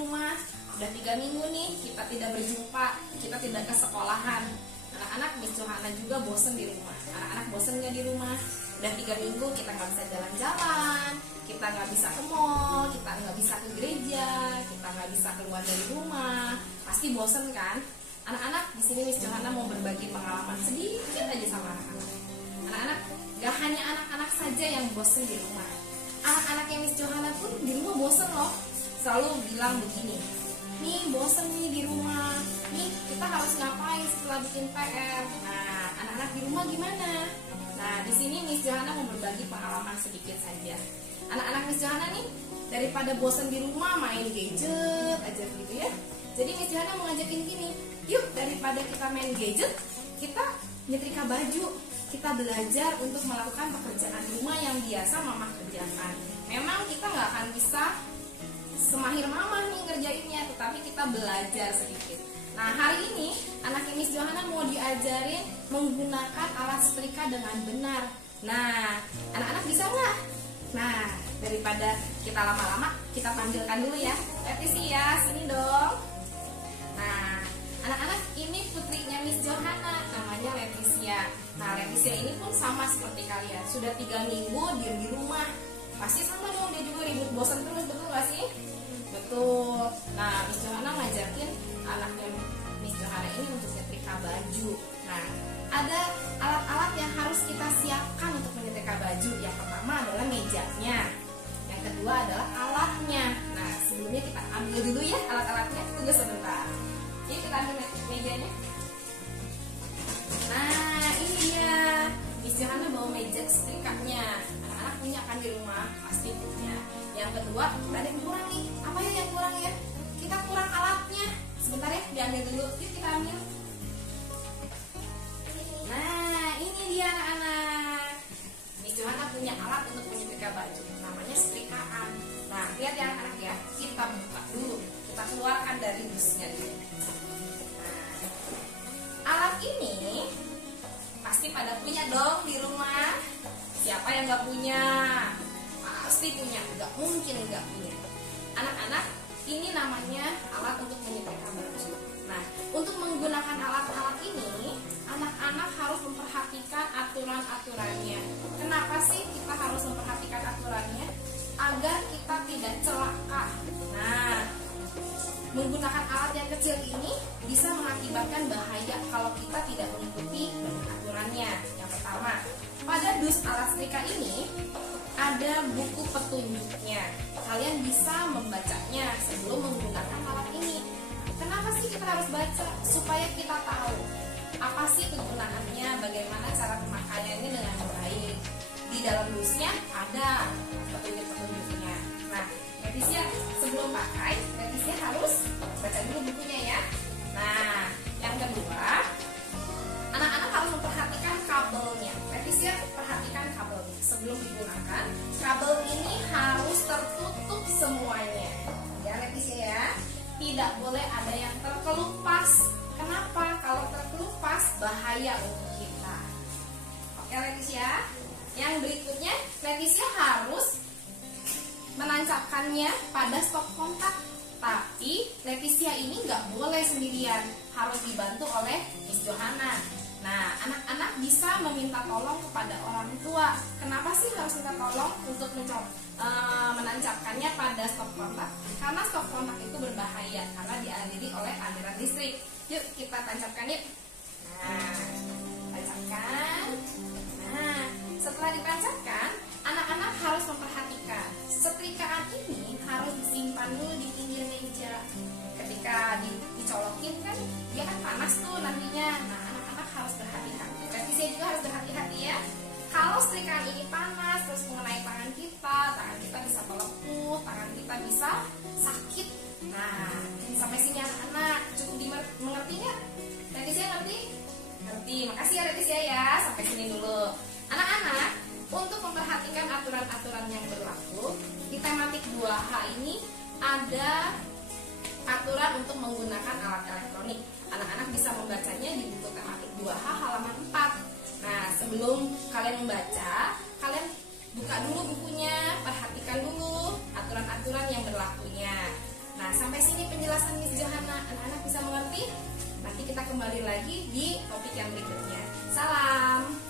rumah. Udah 3 minggu nih kita tidak berjumpa, kita tidak ke sekolahan. Anak-anak Miss Johana juga bosen di rumah. Anak-anak bosen nggak di rumah? Udah 3 minggu kita nggak bisa jalan-jalan, kita nggak bisa ke mall, kita nggak bisa ke gereja, kita nggak bisa keluar dari rumah. Pasti bosen kan? Anak-anak, di sini Miss Johana mau berbagi pengalaman sedikit aja sama anak-anak. Anak-anak, gak hanya anak-anak saja yang bosen di rumah. Anak-anaknya Miss Johana pun di rumah bosen loh. Selalu bilang begini, nih bosen nih di rumah, nih kita harus ngapain setelah bikin PR. Nah, anak-anak di rumah gimana? Nah, di sini Miss Johana mau berbagi pengalaman sedikit saja. Anak-anak Miss Johana nih, daripada bosen di rumah main gadget aja gitu ya. Jadi Miss Johana mau ngajakin gini, yuk daripada kita main gadget, kita nyetrika baju. Kita belajar untuk melakukan pekerjaan rumah yang biasa mama kerjakan. Memang kita nggak akan bisa semahir mama nih ngerjainnya, tetapi kita belajar sedikit. Nah, hari ini anak Miss Johana mau diajarin menggunakan alat setrika dengan benar. Nah, anak-anak bisa nggak? Nah, daripada kita lama-lama, kita panggilkan dulu ya. Leticia, sini dong. Nah, anak-anak, ini putrinya Miss Johana, namanya Leticia. Nah, Leticia ini pun sama seperti kalian, sudah 3 minggu diem di rumah. Pasti sama dong, dia juga ribut bosan terus, betul gak sih? Betul. Nah, Miss Johana ngajakin anaknya Miss Johana ini untuk nyetrika baju. Nah, ada alat-alat yang harus kita siapkan untuk menyetrika baju. Yang pertama adalah mejanya, yang kedua adalah alatnya. Nah, sebelumnya kita ambil dulu ya alat-alatnya, tunggu sebentar. Yuk kita ambil mejanya. Nah, ini dia. Miss Johana bawa meja setrikanya. Anak-anak punya kan di rumah? Pasti punya. Yang kedua, ada yang kurang nih. Apa ya yang kurang ya? Kita kurang alatnya. Sebentar ya, diambil dulu. Yuk kita ambil. Nah, ini dia anak-anak. Miss Johana punya alat untuk menyetrika baju. Namanya setrikaan. Nah, lihat ya anak-anak ya. Kita buka dulu. Kita keluarkan dari dusnya dulu. Alat ini pasti pada punya dong di rumah. Siapa yang gak punya? Pasti punya, gak mungkin gak punya. Anak-anak, ini namanya alat untuk menyetrika baju. Nah, untuk menggunakan alat-alat ini, anak-anak harus memperhatikan aturan-aturannya. Kenapa sih kita harus memperhatikan aturannya? Agar kita tidak celaka. Nah, menggunakan alat yang kecil ini bisa mengakibatkan bahaya kalau kita tidak mengikuti aturannya. Yang pertama, pada dus alat setrika ini ada buku petunjuknya. Kalian bisa membacanya sebelum menggunakan alat ini. Kenapa sih kita harus baca? Supaya kita tahu apa sih kegunaannya, bagaimana cara pemakaiannya dengan baik. Di dalam dusnya ada petunjuk-petunjuknya. Nah, Leticia sebelum pakai, Leticia harus baca dulu bukunya ya. Nah, yang kedua, anak-anak harus memperhatikan kabelnya. Leticia perhatikan kabelnya. Sebelum digunakan, kabel ini harus tertutup semuanya. Ya Leticia ya, tidak boleh ada yang terkelupas. Kenapa? Kalau terkelupas bahaya untuk kita. Oke Leticia. Yang berikutnya, Leticia harus menancapkannya pada stop kontak. Tapi Leticia ini nggak boleh sendirian, harus dibantu oleh Miss Johana. Nah, anak-anak bisa meminta tolong kepada orang tua. Kenapa sih harus minta tolong untuk menancapkannya pada stop kontak? Karena stop kontak itu berbahaya karena dialiri oleh aliran listrik. Yuk kita tancapkan yuk. Nah, tancapkan. Nah, setelah ditancapkan, anak-anak harus memperhatikan setrikaan ini harus disimpan dulu di pinggir meja. Ketika dicolokin kan, dia kan panas tuh nantinya. Nah, anak-anak harus berhati-hati. Leticia juga harus berhati-hati ya. Kalau setrikaan ini panas terus mengenai tangan kita bisa melepuh, tangan kita bisa sakit. Nah, sampai sini anak-anak cukup dimengerti nggak? Leticia ngerti? Ngerti. Makasih ya Leticia ya. Sampai sini dulu. Anak-anak, untuk memperhatikan aturan-aturan yang berlaku, di tematik 2H ini ada aturan untuk menggunakan alat elektronik. Anak-anak bisa membacanya di buku tematik 2H halaman 4. Nah, sebelum kalian membaca, kalian buka dulu bukunya, perhatikan dulu aturan-aturan yang berlakunya. Nah, sampai sini penjelasan Miss Johana anak-anak bisa mengerti? Nanti kita kembali lagi di topik yang berikutnya. Salam.